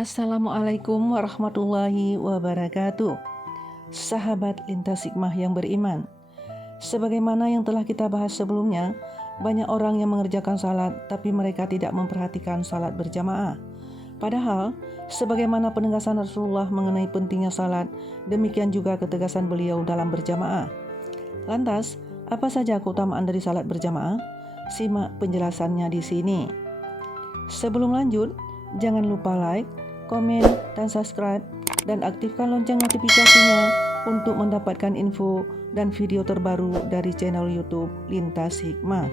Assalamualaikum warahmatullahi wabarakatuh. Sahabat lintas hikmah yang beriman, sebagaimana yang telah kita bahas sebelumnya, banyak orang yang mengerjakan salat tapi mereka tidak memperhatikan salat berjamaah. Padahal, sebagaimana penegasan Rasulullah mengenai pentingnya salat, demikian juga ketegasan beliau dalam berjamaah. Lantas, apa saja keutamaan dari salat berjamaah? Simak penjelasannya di sini. Sebelum lanjut, jangan lupa like, komen, dan subscribe, dan aktifkan lonceng notifikasinya untuk mendapatkan info dan video terbaru dari channel YouTube Lintas Hikmah.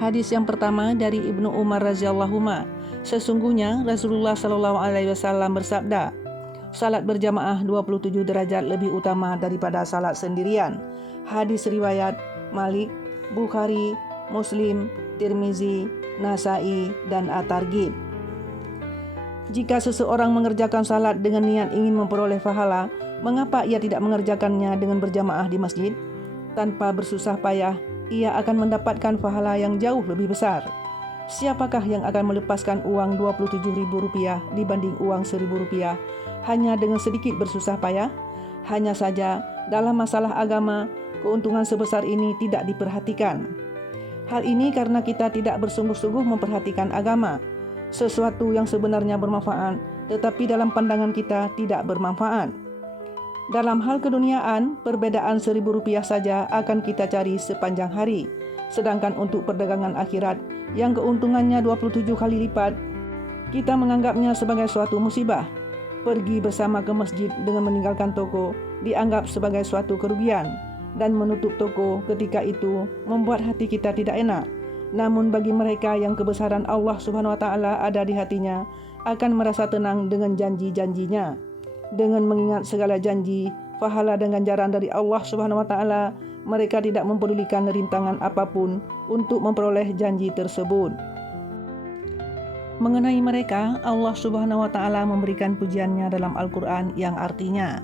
Hadis yang pertama dari Ibnu Umar radhiyallahu anhu. Sesungguhnya Rasulullah Shallallahu alaihi wasallam bersabda, salat berjamaah 27 derajat lebih utama daripada salat sendirian. Hadis riwayat Malik, Bukhari, Muslim, Tirmizi, Nasai, dan At-Targhib. Jika seseorang mengerjakan salat dengan niat ingin memperoleh pahala, mengapa ia tidak mengerjakannya dengan berjamaah di masjid? Tanpa bersusah payah, ia akan mendapatkan pahala yang jauh lebih besar. Siapakah yang akan melepaskan uang Rp27.000 dibanding uang Rp1.000 hanya dengan sedikit bersusah payah? Hanya saja dalam masalah agama, keuntungan sebesar ini tidak diperhatikan. Hal ini karena kita tidak bersungguh-sungguh memperhatikan agama, sesuatu yang sebenarnya bermanfaat, tetapi dalam pandangan kita tidak bermanfaat. Dalam hal keduniaan, perbedaan Rp1.000 saja akan kita cari sepanjang hari. Sedangkan untuk perdagangan akhirat, yang keuntungannya 27 kali lipat, kita menganggapnya sebagai suatu musibah. Pergi bersama ke masjid dengan meninggalkan toko dianggap sebagai suatu kerugian, dan menutup toko ketika itu membuat hati kita tidak enak. Namun bagi mereka yang kebesaran Allah Subhanahu wa taala ada di hatinya, akan merasa tenang dengan janji-janjinya. Dengan mengingat segala janji, pahala dan ganjaran dari Allah Subhanahu wa taala, mereka tidak mempedulikan rintangan apapun untuk memperoleh janji tersebut. Mengenai mereka, Allah Subhanahu wa taala memberikan pujiannya dalam Al-Qur'an yang artinya,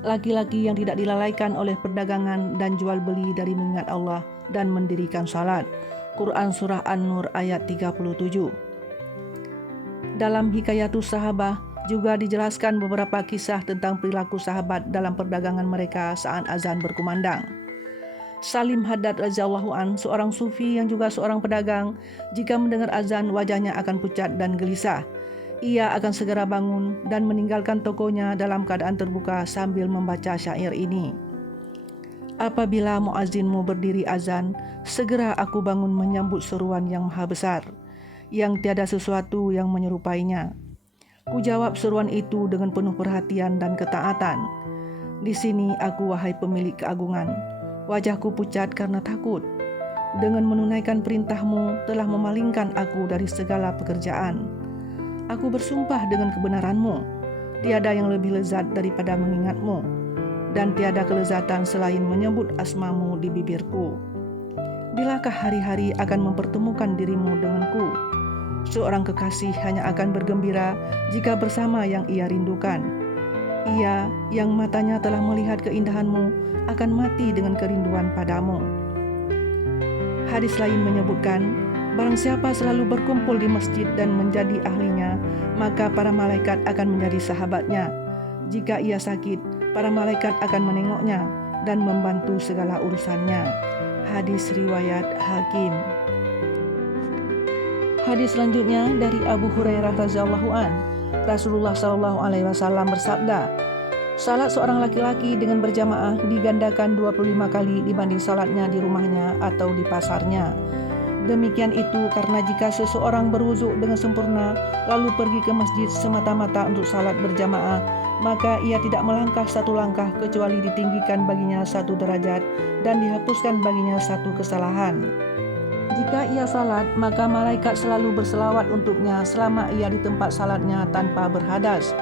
laki-laki yang tidak dilalaikan oleh perdagangan dan jual beli dari mengingat Allah dan mendirikan salat. Quran Surah An-Nur ayat 37. Dalam Hikayatus Sahabah juga dijelaskan beberapa kisah tentang perilaku sahabat dalam perdagangan mereka saat azan berkumandang. Salim Haddad radhiyallahu an, seorang sufi yang juga seorang pedagang, jika mendengar azan wajahnya akan pucat dan gelisah. Ia akan segera bangun dan meninggalkan tokonya dalam keadaan terbuka sambil membaca syair ini. Apabila muazzinmu berdiri azan, segera aku bangun menyambut seruan yang maha besar, yang tiada sesuatu yang menyerupainya. Ku jawab seruan itu dengan penuh perhatian dan ketaatan. Di sini aku, wahai pemilik keagungan, wajahku pucat karena takut. Dengan menunaikan perintahmu telah memalingkan aku dari segala pekerjaan. Aku bersumpah dengan kebenaranmu, tiada yang lebih lezat daripada mengingatmu, dan tiada kelezatan selain menyebut asmamu di bibirku. Bilakah hari-hari akan mempertemukan dirimu denganku? Seorang kekasih hanya akan bergembira jika bersama yang ia rindukan. Ia yang matanya telah melihat keindahanmu akan mati dengan kerinduan padamu. Hadis lain menyebutkan, barang siapa selalu berkumpul di masjid dan menjadi ahlinya, maka para malaikat akan menjadi sahabatnya. Jika ia sakit, para malaikat akan menengoknya dan membantu segala urusannya. Hadis riwayat Hakim. Hadis selanjutnya dari Abu Hurairah radhiyallahu an. Rasulullah Shallallahu alaihi wasallam bersabda, salat seorang laki-laki dengan berjamaah digandakan 25 kali dibanding salatnya di rumahnya atau di pasarnya. Demikian itu karena jika seseorang berwudu dengan sempurna lalu pergi ke masjid semata-mata untuk salat berjamaah, maka ia tidak melangkah satu langkah kecuali ditinggikan baginya satu derajat dan dihapuskan baginya satu kesalahan. Jika ia salat, maka malaikat selalu berselawat untuknya selama ia di tempat salatnya tanpa berhadas.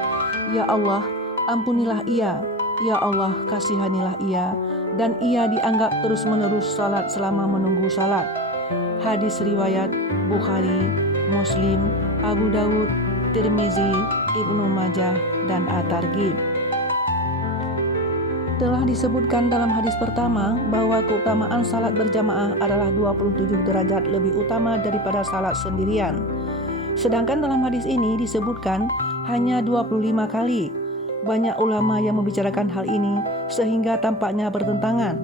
Ya Allah, ampunilah ia. Ya Allah, kasihanilah ia. Dan ia dianggap terus-menerus salat selama menunggu salat. Hadis riwayat Bukhari, Muslim, Abu Dawud, Tirmizi, Ibnu Majah, dan At-Targhib. Telah disebutkan dalam hadis pertama bahwa keutamaan salat berjamaah adalah 27 derajat lebih utama daripada salat sendirian. Sedangkan dalam hadis ini disebutkan hanya 25 kali. Banyak ulama yang membicarakan hal ini sehingga tampaknya bertentangan.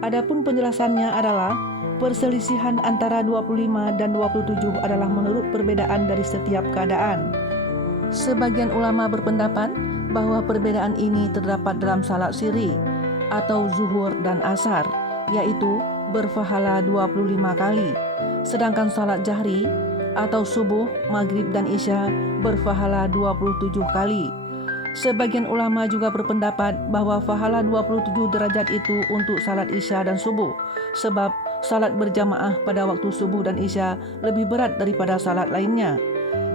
Adapun penjelasannya adalah perselisihan antara 25 dan 27 adalah menurut perbedaan dari setiap keadaan. Sebagian ulama berpendapat bahwa perbedaan ini terdapat dalam salat siri atau zuhur dan asar, yaitu berpahala 25 kali. Sedangkan salat jahri atau subuh, maghrib dan isya berpahala 27 kali. Sebagian ulama juga berpendapat bahwa pahala 27 derajat itu untuk salat isya dan subuh, sebab salat berjamaah pada waktu subuh dan isya lebih berat daripada salat lainnya.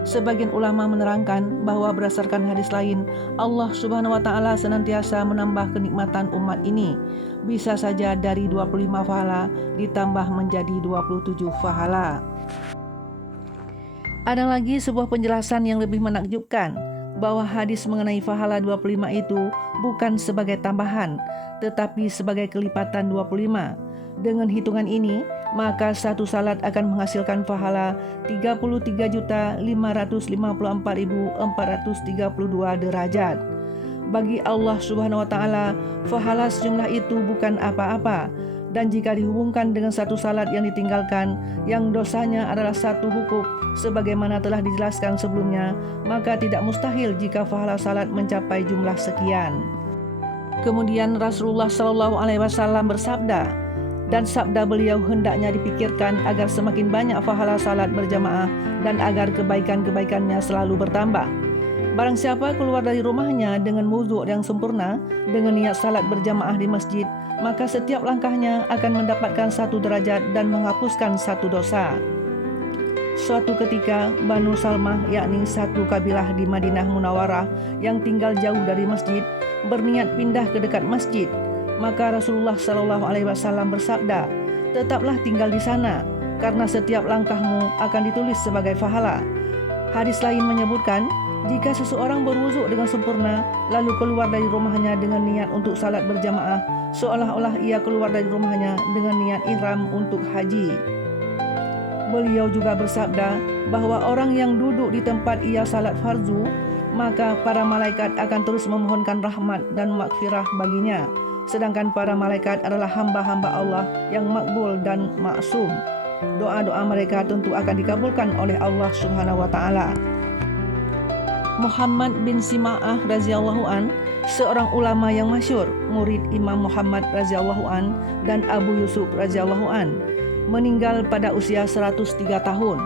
Sebagian ulama menerangkan bahwa berdasarkan hadis lain, Allah Subhanahu wa taala senantiasa menambah kenikmatan umat ini. Bisa saja dari 25 pahala ditambah menjadi 27 pahala. Ada lagi sebuah penjelasan yang lebih menakjubkan, bahwa hadis mengenai pahala 25 itu bukan sebagai tambahan, tetapi sebagai kelipatan 25. Dengan hitungan ini, maka satu salat akan menghasilkan pahala 33.554.432 derajat. Bagi Allah Subhanahu wa taala, pahala sejumlah itu bukan apa-apa. Dan jika dihubungkan dengan satu salat yang ditinggalkan, yang dosanya adalah satu hukuk, sebagaimana telah dijelaskan sebelumnya, maka tidak mustahil jika pahala salat mencapai jumlah sekian. Kemudian Rasulullah SAW bersabda, dan sabda beliau hendaknya dipikirkan agar semakin banyak pahala salat berjamaah dan agar kebaikan-kebaikannya selalu bertambah. Barang siapa keluar dari rumahnya dengan wudu yang sempurna, dengan niat salat berjamaah di masjid, maka setiap langkahnya akan mendapatkan satu derajat dan menghapuskan satu dosa. Suatu ketika, Banu Salmah, yakni satu kabilah di Madinah Munawarah yang tinggal jauh dari masjid, berniat pindah ke dekat masjid. Maka Rasulullah SAW bersabda, tetaplah tinggal di sana, karena setiap langkahmu akan ditulis sebagai pahala. Hadis lain menyebutkan, jika seseorang berwudu dengan sempurna, lalu keluar dari rumahnya dengan niat untuk salat berjamaah, seolah-olah ia keluar dari rumahnya dengan niat ihram untuk haji. Beliau juga bersabda bahwa orang yang duduk di tempat ia salat fardu, maka para malaikat akan terus memohonkan rahmat dan maghfirah baginya. Sedangkan para malaikat adalah hamba-hamba Allah yang makbul dan maksum. Doa-doa mereka tentu akan dikabulkan oleh Allah Subhanahu wa taala. Muhammad bin Sima'ah radhiyallahu an, seorang ulama yang masyhur, murid Imam Muhammad radhiyallahu an dan Abu Yusuf radhiyallahu an, meninggal pada usia 103 tahun.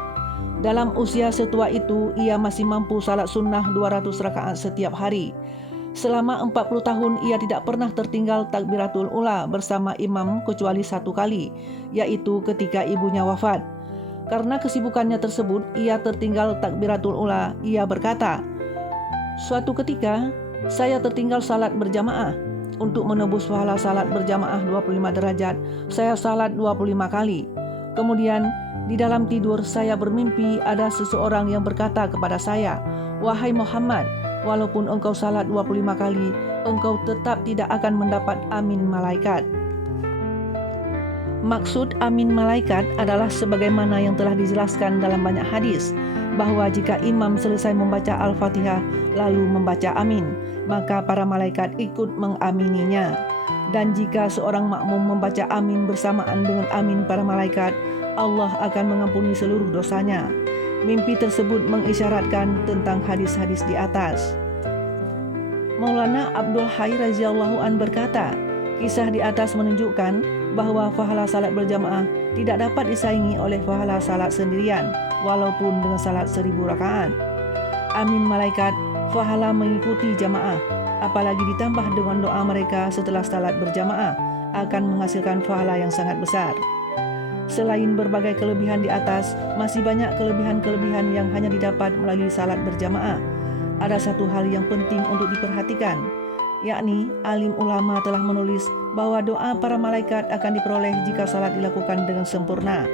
Dalam usia setua itu, ia masih mampu salat sunnah 200 rakaat setiap hari. Selama 40 tahun ia tidak pernah tertinggal takbiratul ula bersama imam kecuali satu kali, yaitu ketika ibunya wafat. Karena kesibukannya tersebut, ia tertinggal takbiratul ula. Ia berkata, suatu ketika, saya tertinggal salat berjamaah. Untuk menebus pahala salat berjamaah 25 derajat, saya salat 25 kali. Kemudian, di dalam tidur saya bermimpi ada seseorang yang berkata kepada saya, wahai Muhammad, walaupun engkau salat 25 kali, engkau tetap tidak akan mendapat amin malaikat. Maksud amin malaikat adalah sebagaimana yang telah dijelaskan dalam banyak hadis, bahwa jika imam selesai membaca Al-Fatihah lalu membaca amin, maka para malaikat ikut mengamininya. Dan jika seorang makmum membaca amin bersamaan dengan amin para malaikat, Allah akan mengampuni seluruh dosanya. Mimpi tersebut mengisyaratkan tentang hadis-hadis di atas. Maulana Abdul Hayy radhiyallahu an berkata, kisah di atas menunjukkan bahwa pahala salat berjamaah tidak dapat disaingi oleh pahala salat sendirian, walaupun dengan salat 1000 rakaat. Amin malaikat, pahala mengikuti jamaah, apalagi ditambah dengan doa mereka setelah salat berjamaah, akan menghasilkan pahala yang sangat besar. Selain berbagai kelebihan di atas, masih banyak kelebihan-kelebihan yang hanya didapat melalui salat berjamaah. Ada satu hal yang penting untuk diperhatikan, yakni alim ulama telah menulis bahwa doa para malaikat akan diperoleh jika salat dilakukan dengan sempurna.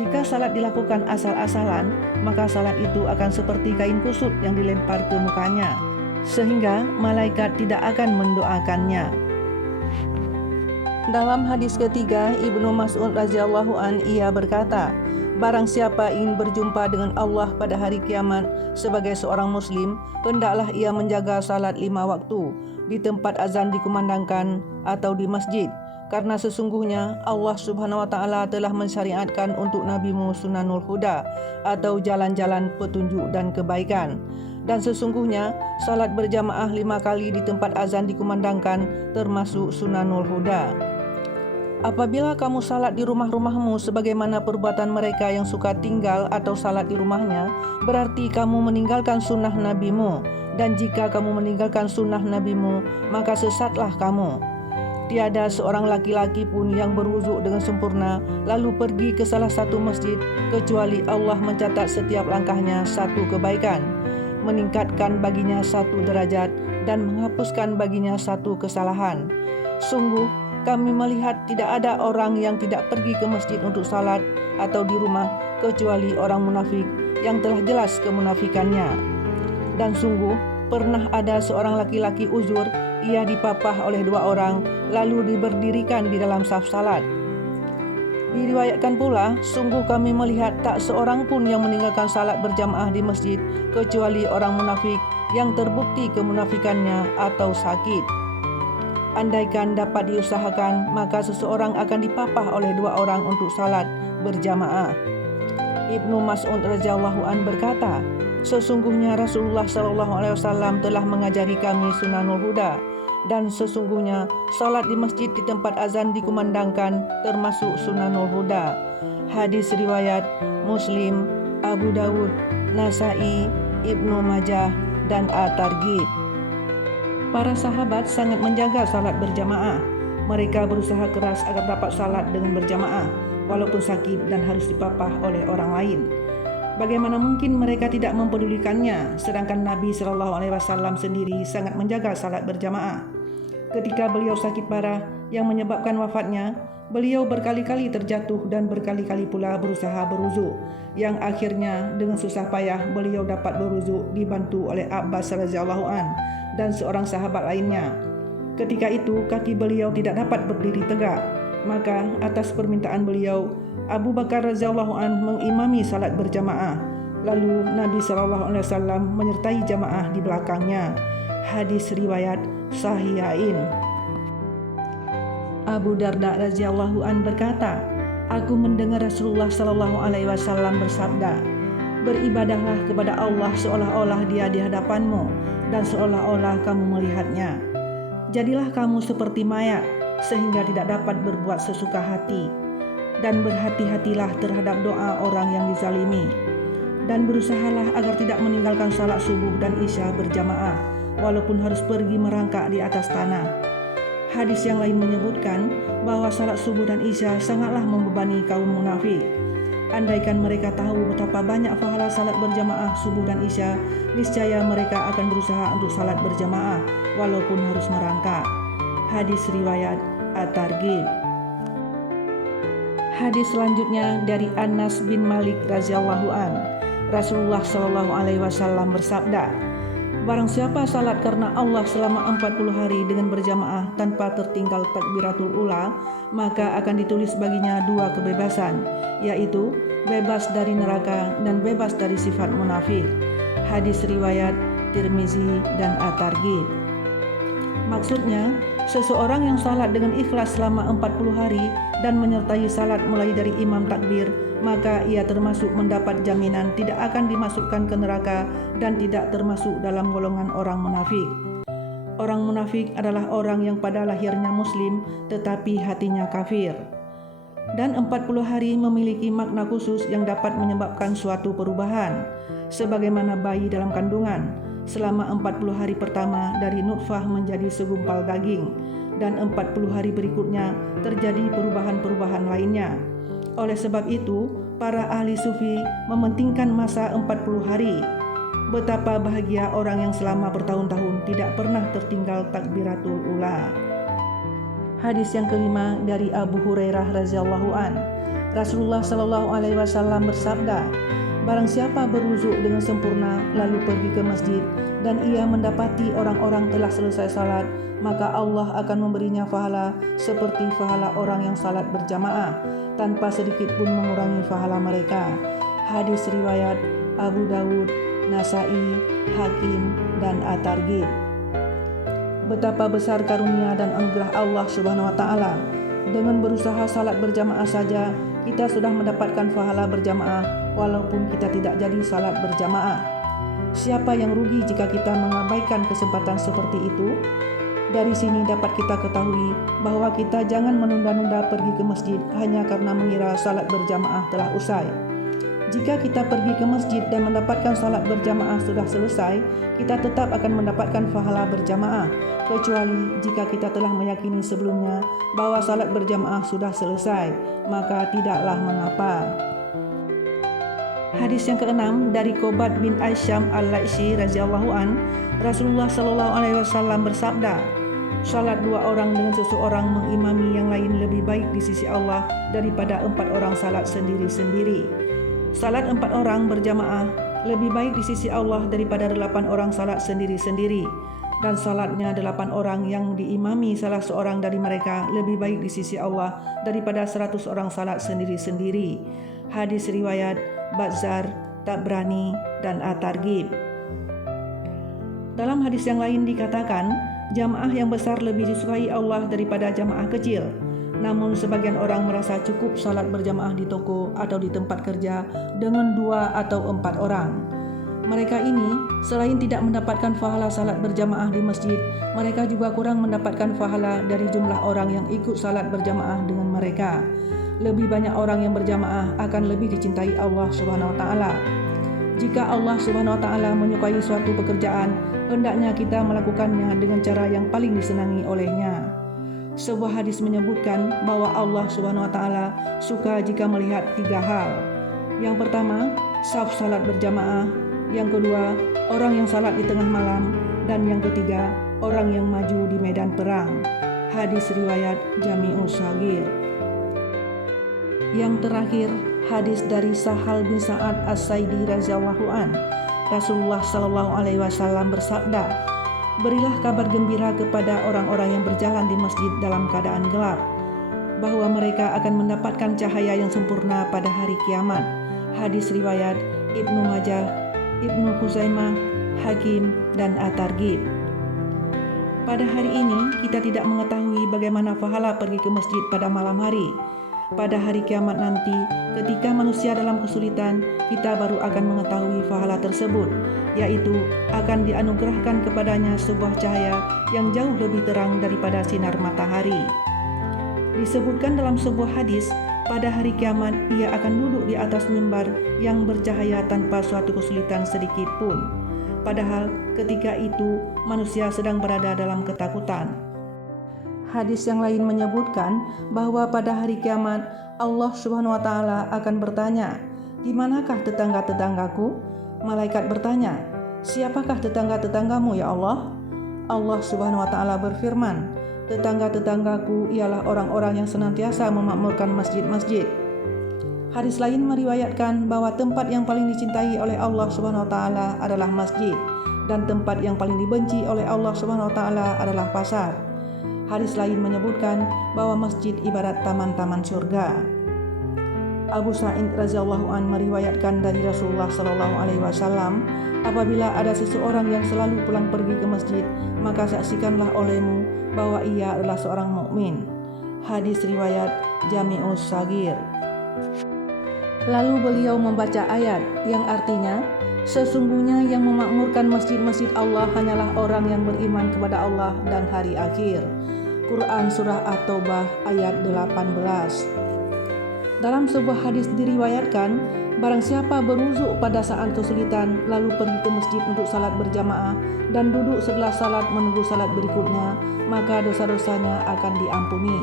Jika salat dilakukan asal-asalan, maka salat itu akan seperti kain kusut yang dilempar ke mukanya, sehingga malaikat tidak akan mendoakannya. Dalam hadis ketiga, Ibnu Mas'ud radhiyallahu an ia berkata, Barang siapa ingin berjumpa dengan Allah pada hari kiamat sebagai seorang muslim, hendaklah ia menjaga salat 5 waktu di tempat azan dikumandangkan atau di masjid. Karena sesungguhnya Allah Subhanahu wa taala telah mensyariatkan untuk nabimu sunanul huda atau jalan-jalan petunjuk dan kebaikan. Dan sesungguhnya salat berjamaah 5 kali di tempat azan dikumandangkan termasuk sunanul huda. Apabila kamu salat di rumah-rumahmu sebagaimana perbuatan mereka yang suka tinggal atau salat di rumahnya, berarti kamu meninggalkan sunnah nabimu. Dan jika kamu meninggalkan sunnah nabimu, maka sesatlah kamu. Tiada seorang laki-laki pun yang berwudu dengan sempurna lalu pergi ke salah satu masjid kecuali Allah mencatat setiap langkahnya satu kebaikan, meningkatkan baginya satu derajat dan menghapuskan baginya satu kesalahan. Sungguh kami melihat tidak ada orang yang tidak pergi ke masjid untuk salat atau di rumah kecuali orang munafik yang telah jelas kemunafikannya. Dan sungguh pernah ada seorang laki-laki uzur, ia dipapah oleh 2 orang lalu diberdirikan di dalam saf salat. Diriwayatkan pula, sungguh kami melihat tak seorang pun yang meninggalkan salat berjamaah di masjid kecuali orang munafik yang terbukti kemunafikannya atau sakit. Andaikan dapat diusahakan, maka seseorang akan dipapah oleh 2 orang untuk salat berjamaah. Ibnu Mas'ud radhiyallahu an berkata, sesungguhnya Rasulullah SAW telah mengajari kami sunanul huda, dan sesungguhnya salat di masjid di tempat azan dikumandangkan termasuk sunanul huda. Hadis riwayat Muslim, Abu Dawud, Nasai, Ibnu Majah, dan At-Targhib. Para sahabat sangat menjaga salat berjamaah. Mereka berusaha keras agar dapat salat dengan berjamaah, walaupun sakit dan harus dipapah oleh orang lain. Bagaimana mungkin mereka tidak mempedulikannya, sedangkan Nabi SAW sendiri sangat menjaga salat berjamaah. Ketika beliau sakit parah yang menyebabkan wafatnya, beliau berkali-kali terjatuh dan berkali-kali pula berusaha berwudu, yang akhirnya dengan susah payah beliau dapat berwudu dibantu oleh Abbas radhiyallahu an dan seorang sahabat lainnya. Ketika itu kaki beliau tidak dapat berdiri tegak, maka atas permintaan beliau, Abu Bakar radhiyallahu an mengimami salat berjamaah. Lalu Nabi SAW menyertai jamaah di belakangnya. Hadis riwayat Sahihain. Abu Darda radhiyallahu an berkata, aku mendengar Rasulullah SAW bersabda, beribadahlah kepada Allah seolah-olah Dia di hadapanmu dan seolah-olah kamu melihatnya. Jadilah kamu seperti mayat sehingga tidak dapat berbuat sesuka hati, dan berhati-hatilah terhadap doa orang yang dizalimi, dan berusahalah agar tidak meninggalkan salat subuh dan isya berjamaah walaupun harus pergi merangkak di atas tanah. Hadis yang lain menyebutkan bahwa salat subuh dan isya sangatlah membebani kaum munafik. Andaikan mereka tahu betapa banyak pahala salat berjamaah subuh dan isya, niscaya mereka akan berusaha untuk salat berjamaah walaupun harus merangkak. Hadis riwayat At-Targhib. Hadis selanjutnya dari Anas bin Malik radhiyallahu an. Rasulullah SAW bersabda, barang siapa salat karena Allah selama 40 hari dengan berjamaah tanpa tertinggal takbiratul ula, maka akan ditulis baginya 2 kebebasan, yaitu bebas dari neraka dan bebas dari sifat munafik. Hadis riwayat Tirmizi dan At-Targhib. Maksudnya, seseorang yang salat dengan ikhlas selama 40 hari dan menyertai salat mulai dari imam takbir, maka ia termasuk mendapat jaminan tidak akan dimasukkan ke neraka dan tidak termasuk dalam golongan orang munafik. Orang munafik adalah orang yang pada lahirnya muslim tetapi hatinya kafir. Dan 40 hari memiliki makna khusus yang dapat menyebabkan suatu perubahan, sebagaimana bayi dalam kandungan. Selama 40 hari pertama dari nutfah menjadi segumpal daging, dan 40 hari berikutnya terjadi perubahan-perubahan lainnya. Oleh sebab itu, para ahli sufi mementingkan masa 40 hari. Betapa bahagia orang yang selama bertahun-tahun tidak pernah tertinggal takbiratul ula. Hadis yang kelima dari Abu Hurairah radhiyallahu an. Rasulullah SAW bersabda, barang siapa berwudu dengan sempurna lalu pergi ke masjid dan ia mendapati orang-orang telah selesai salat, maka Allah akan memberinya pahala seperti pahala orang yang salat berjamaah, tanpa sedikit pun mengurangi pahala mereka. Hadis riwayat Abu Dawud, Nasai, Hakim, dan At-Targhib. Betapa besar karunia dan anugerah Allah Subhanahu wa taala. Dengan berusaha salat berjamaah saja, kita sudah mendapatkan pahala berjamaah walaupun kita tidak jadi salat berjamaah. Siapa yang rugi jika kita mengabaikan kesempatan seperti itu? Dari sini dapat kita ketahui bahwa kita jangan menunda-nunda pergi ke masjid hanya karena mengira salat berjamaah telah usai. Jika kita pergi ke masjid dan mendapatkan salat berjamaah sudah selesai, kita tetap akan mendapatkan pahala berjamaah, kecuali jika kita telah meyakini sebelumnya bahwa salat berjamaah sudah selesai, maka tidaklah mengapa. Hadis yang keenam dari Qobat bin Aisyam al-Laisi radhiyallahu an, Rasulullah sallallahu alaihi wasallam bersabda, salat 2 orang dengan seseorang mengimami yang lain lebih baik di sisi Allah daripada 4 orang salat sendiri-sendiri. Salat 4 orang berjamaah lebih baik di sisi Allah daripada 8 orang salat sendiri-sendiri. Dan salatnya 8 orang yang diimami salah seorang dari mereka lebih baik di sisi Allah daripada 100 orang salat sendiri-sendiri. Hadis riwayat Bazzar, Tabrani, dan At-Targhib. Dalam hadis yang lain dikatakan, jamaah yang besar lebih disukai Allah daripada jamaah kecil. Namun sebagian orang merasa cukup salat berjamaah di toko atau di tempat kerja dengan 2 atau 4 orang. Mereka ini selain tidak mendapatkan pahala salat berjamaah di masjid, mereka juga kurang mendapatkan pahala dari jumlah orang yang ikut salat berjamaah dengan mereka. Lebih banyak orang yang berjamaah akan lebih dicintai Allah Subhanahu wa taala. Jika Allah Subhanahu wa taala menyukai suatu pekerjaan, hendaknya kita melakukannya dengan cara yang paling disenangi olehnya. Sebuah hadis menyebutkan bahwa Allah Subhanahu wa taala suka jika melihat 3 hal. Yang pertama, saf salat berjamaah. Yang kedua, orang yang salat di tengah malam. Dan yang ketiga, orang yang maju di medan perang. Hadis riwayat Jami'us Shaghir. Yang terakhir, hadis dari Sahal bin Sa'ad As-Sa'idi radhiyallahu an. Rasulullah sallallahu alaihi wasallam bersabda, berilah kabar gembira kepada orang-orang yang berjalan di masjid dalam keadaan gelap, bahwa mereka akan mendapatkan cahaya yang sempurna pada hari kiamat. Hadis riwayat Ibnu Majah, Ibnu Khuzaimah, Hakim, dan At-Targhib. Pada hari ini, kita tidak mengetahui bagaimana pahala pergi ke masjid pada malam hari. Pada hari kiamat nanti, ketika manusia dalam kesulitan, kita baru akan mengetahui pahala tersebut, yaitu akan dianugerahkan kepadanya sebuah cahaya yang jauh lebih terang daripada sinar matahari. Disebutkan dalam sebuah hadis, pada hari kiamat ia akan duduk di atas mimbar yang bercahaya tanpa suatu kesulitan sedikit pun. Padahal ketika itu manusia sedang berada dalam ketakutan. Hadis yang lain menyebutkan bahwa pada hari kiamat Allah Subhanahu wa taala akan bertanya, "Di manakah tetangga-tetanggaku?" Malaikat bertanya, "Siapakah tetangga-tetanggamu ya Allah?" Allah Subhanahu wa taala berfirman, "Tetangga-tetanggaku ialah orang-orang yang senantiasa memakmurkan masjid-masjid." Hadis lain meriwayatkan bahwa tempat yang paling dicintai oleh Allah Subhanahu wa taala adalah masjid, dan tempat yang paling dibenci oleh Allah Subhanahu wa taala adalah pasar. Hadis lain menyebutkan bahwa masjid ibarat taman-taman surga. Abu Sa'id radhiyallahu an meriwayatkan dari Rasulullah sallallahu alaihi wasallam, apabila ada seseorang yang selalu pulang pergi ke masjid, maka saksikanlah olehmu bahwa ia adalah seorang mukmin. Hadis riwayat Jami'us Shaghir. Lalu beliau membaca ayat yang artinya, sesungguhnya yang memakmurkan masjid-masjid Allah hanyalah orang yang beriman kepada Allah dan hari akhir. Quran Surah At-Taubah ayat 18. Dalam sebuah hadis diriwayatkan, barang siapa berwudu pada saat kesulitan lalu pergi ke masjid untuk salat berjamaah dan duduk setelah salat menunggu salat berikutnya, maka dosa-dosanya akan diampuni.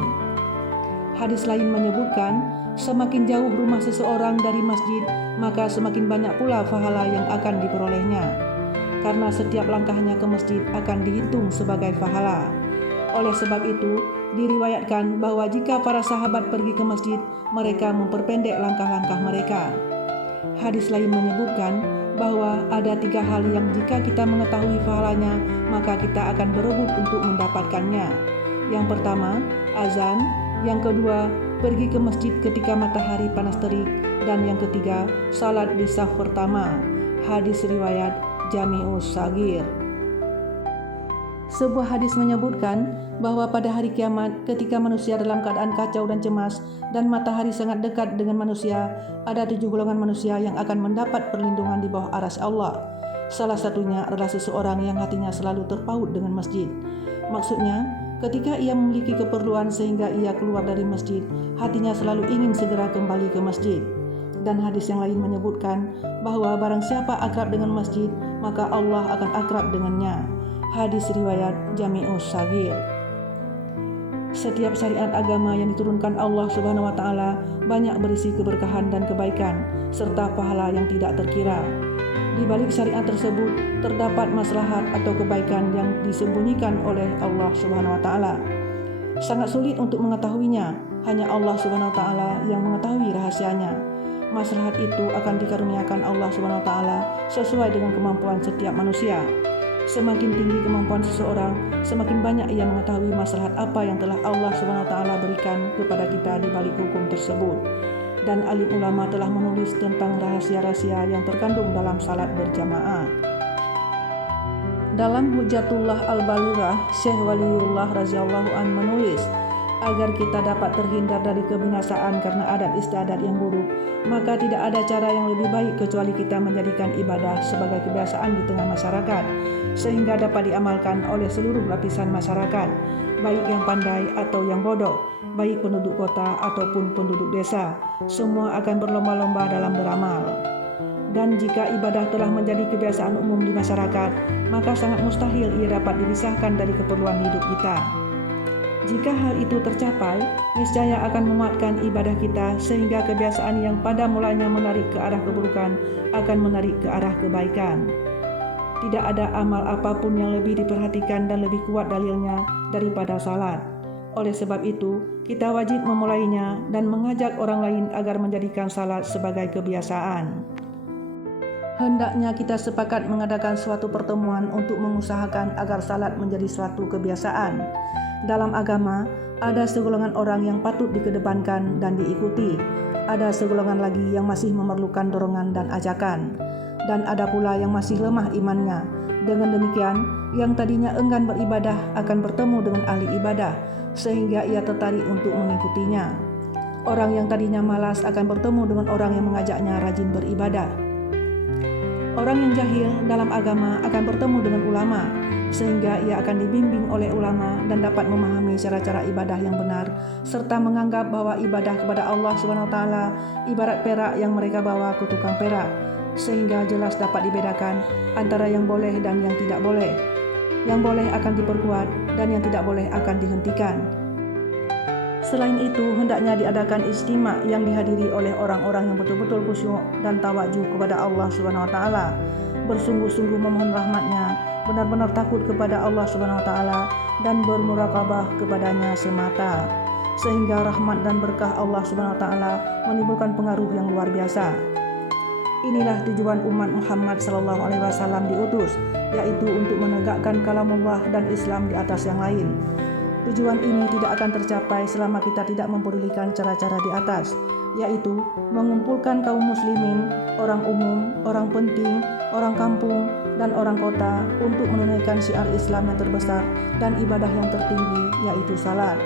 Hadis lain menyebutkan, semakin jauh rumah seseorang dari masjid, maka semakin banyak pula pahala yang akan diperolehnya. Karena setiap langkahnya ke masjid akan dihitung sebagai pahala. Oleh sebab itu, diriwayatkan bahwa jika para sahabat pergi ke masjid, mereka memperpendek langkah-langkah mereka. Hadis lain menyebutkan bahwa ada 3 hal yang jika kita mengetahui pahalanya, maka kita akan berebut untuk mendapatkannya. Yang pertama, azan. Yang kedua, pergi ke masjid ketika matahari panas terik, dan yang ketiga, salat di saf pertama. Hadis riwayat Jami'us Shaghir. Sebuah hadis menyebutkan bahwa pada hari kiamat, ketika manusia dalam keadaan kacau dan cemas dan matahari sangat dekat dengan manusia, ada 7 golongan manusia yang akan mendapat perlindungan di bawah arsy Allah. Salah satunya adalah seseorang yang hatinya selalu terpaut dengan masjid. Maksudnya, ketika ia memiliki keperluan sehingga ia keluar dari masjid, hatinya selalu ingin segera kembali ke masjid. Dan hadis yang lain menyebutkan bahwa barang siapa akrab dengan masjid, maka Allah akan akrab dengannya. Hadis riwayat Jami'us Shaghir. Setiap syariat agama yang diturunkan Allah Subhanahu wa taala banyak berisi keberkahan dan kebaikan serta pahala yang tidak terkira. Di balik syariat tersebut terdapat maslahat atau kebaikan yang disembunyikan oleh Allah Subhanahu wa taala. Sangat sulit untuk mengetahuinya, hanya Allah Subhanahu wa taala yang mengetahui rahasianya. Maslahat itu akan dikaruniakan Allah Subhanahu wa taala sesuai dengan kemampuan setiap manusia. Semakin tinggi kemampuan seseorang, semakin banyak ia mengetahui maslahat apa yang telah Allah Subhanahu wa taala berikan kepada kita di balik hukum tersebut. Dan alim ulama telah menulis tentang rahasia-rahasia yang terkandung dalam salat berjamaah. Dalam Hujjatullah Al-Balighah, Syekh Waliullah radhiyallahu anhu menulis, agar kita dapat terhindar dari kebinasaan karena adat istiadat yang buruk, maka tidak ada cara yang lebih baik kecuali kita menjadikan ibadah sebagai kebiasaan di tengah masyarakat, sehingga dapat diamalkan oleh seluruh lapisan masyarakat, baik yang pandai atau yang bodoh, baik penduduk kota ataupun penduduk desa, semua akan berlomba-lomba dalam beramal. Dan jika ibadah telah menjadi kebiasaan umum di masyarakat, maka sangat mustahil ia dapat dipisahkan dari keperluan hidup kita. Jika hal itu tercapai, niscaya akan menguatkan ibadah kita sehingga kebiasaan yang pada mulanya menarik ke arah keburukan akan menarik ke arah kebaikan. Tidak ada amal apapun yang lebih diperhatikan dan lebih kuat dalilnya daripada salat. Oleh sebab itu, kita wajib memulainya dan mengajak orang lain agar menjadikan salat sebagai kebiasaan. Hendaknya kita sepakat mengadakan suatu pertemuan untuk mengusahakan agar salat menjadi suatu kebiasaan. Dalam agama, ada segolongan orang yang patut dikedepankan dan diikuti. Ada segolongan lagi yang masih memerlukan dorongan dan ajakan. Dan ada pula yang masih lemah imannya. Dengan demikian, yang tadinya enggan beribadah akan bertemu dengan ahli ibadah, sehingga ia tertarik untuk mengikutinya. Orang yang tadinya malas akan bertemu dengan orang yang mengajaknya rajin beribadah. Orang yang jahil dalam agama akan bertemu dengan ulama, sehingga ia akan dibimbing oleh ulama dan dapat memahami cara-cara ibadah yang benar, serta menganggap bahwa ibadah kepada Allah SWT ibarat perak yang mereka bawa ke tukang perak, sehingga jelas dapat dibedakan antara yang boleh dan yang tidak boleh. Yang boleh akan diperkuat dan yang tidak boleh akan dihentikan. Selain itu, hendaknya diadakan ijtima yang dihadiri oleh orang-orang yang betul-betul khusyuk dan tawadjuh kepada Allah SWT, bersungguh-sungguh memohon rahmatnya, benar-benar takut kepada Allah SWT, dan bermurakabah kepadanya semata, sehingga rahmat dan berkah Allah SWT menimbulkan pengaruh yang luar biasa. Inilah tujuan umat Muhammad SAW diutus, yaitu untuk menegakkan kalamullah dan Islam di atas yang lain. Tujuan ini tidak akan tercapai selama kita tidak mempedulikan cara-cara di atas, yaitu mengumpulkan kaum muslimin, orang umum, orang penting, orang kampung, dan orang kota untuk menunaikan syiar Islam yang terbesar dan ibadah yang tertinggi, yaitu salat.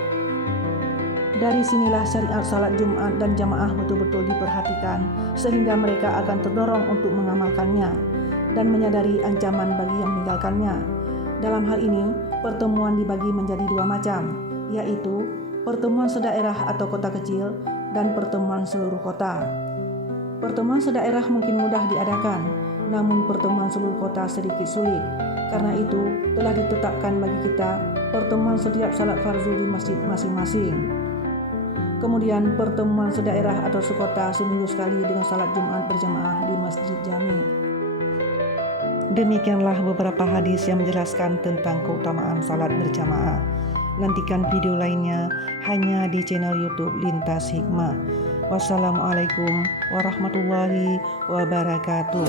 Dari sinilah syariat salat Jumat dan jamaah betul-betul diperhatikan, sehingga mereka akan terdorong untuk mengamalkannya dan menyadari ancaman bagi yang meninggalkannya. Dalam hal ini, pertemuan dibagi menjadi 2 macam, yaitu pertemuan sedaerah atau kota kecil dan pertemuan seluruh kota. Pertemuan sedaerah mungkin mudah diadakan, namun pertemuan seluruh kota sedikit sulit. Karena itu, telah ditetapkan bagi kita pertemuan setiap salat fardu di masjid masing-masing. Kemudian pertemuan sedaerah atau sekota seminggu sekali dengan salat Jumat berjamaah di Masjid Jami'. Demikianlah beberapa hadis yang menjelaskan tentang keutamaan salat berjamaah. Nantikan video lainnya hanya di channel YouTube Lintas Hikmah. Wassalamualaikum warahmatullahi wabarakatuh.